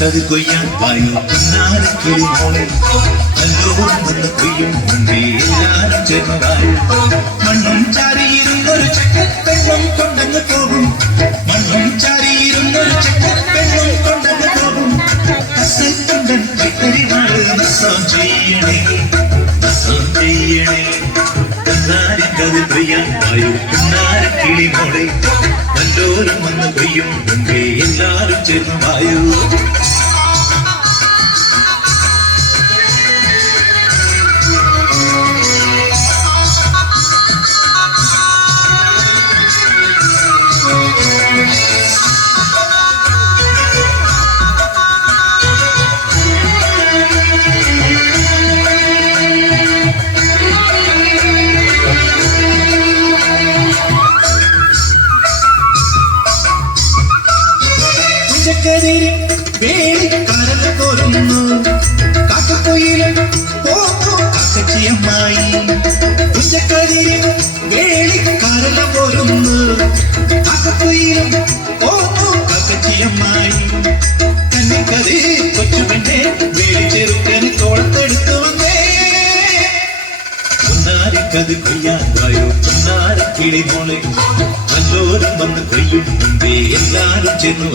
പൊന്നാരിക്കത് കൊയ്യാൻ പായോ പൊന്നാരക്കിളി മോളെ നല്ലോണം കൊയ്യും മുമ്പേ എല്ലാരും ചേർന്നതായോ മണ്ണും ചാരിയിരുന്നൊരു ചക്കൻ പെണ്ണും കൊണ്ടങ്ങ് പോകും മണ്ണും ചാരിയിരുന്നൊരു ചക്കൻ പെണ്ണും കൊണ്ടങ്ങ് പോകും മോളെ നല്ലോരം വന്ന് കൊയ്യും മുമ്പേ എല്ലാരും വായു ഉച്ചക്കതിരിൽ വേലി കരൽ കോരുന്നു കാക്കക്കുയിലും പോക്കോ കാക്കച്ചിയമ്മായി. ഉച്ചക്കതിരിൽ വേലി കരൽ കോരുന്നു കാക്കക്കുയിലും പോക്കോ കാക്കച്ചിയമ്മായി. വായോ പൊന്നാര കിളി മോളെ. നല്ലോരം വന്ന് കൊയ്യും മുമ്പേ എല്ലാരും ചെന്നു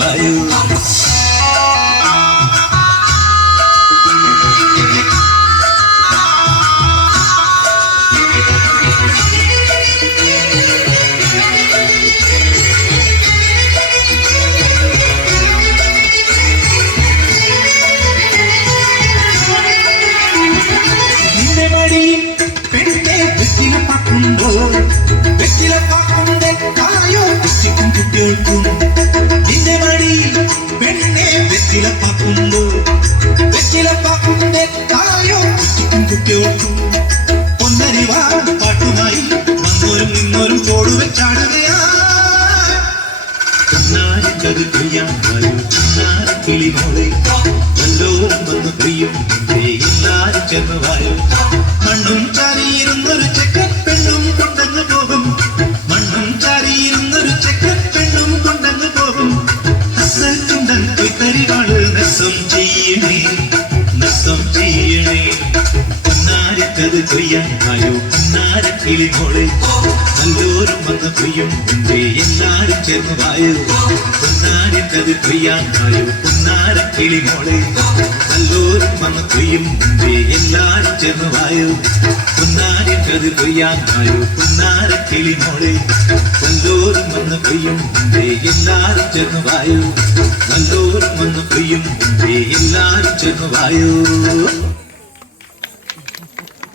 കുട്ടികൾക്കും നിന്റെ മടിയിൽ പെണ്ണെ വെറ്റില പാക്കുണ്ടോ കുറ്റിക്കും കുട്ടികൾക്കും. ഒന്നരിവാ പാട്ടുമായി വന്നോരും നിന്നോരും മോളെ. നല്ലോണം വന്ന് പ്രിയം എല്ലാരും ചെന്ന് വായോ. മണ്ണും ചാരിയിരുന്നൊരു പൊന്നാരിക്കത് ചെയ്യാനായോ വായോ പൊന്നാര കിളി മോളെ. നല്ലോരും വന്ന് കൊയ്യും എന്റെ എല്ലാരും ചേർന്ന് വായോ പൊന്നാരിക്കത് ചെയ്യാനായോ വായോ പൊന്നാര കിളി മോളെ. നല്ലോരും വന്ന് കൊയ്യും എന്റെ എല്ലാരും ചേർന്ന് വായോ പൊന്നാരിക്കത് ചെയ്യാനായോ വായോ പൊന്നാര കിളി മോളെ. നല്ലോരും വന്ന് കൊയ്യും എന്റെ എല്ലാരും ചേർന്ന് വായോ നല്ലോരും വന്ന് കൊയ്യും എന്റെ എല്ലാരും ചേർന്ന് വായോ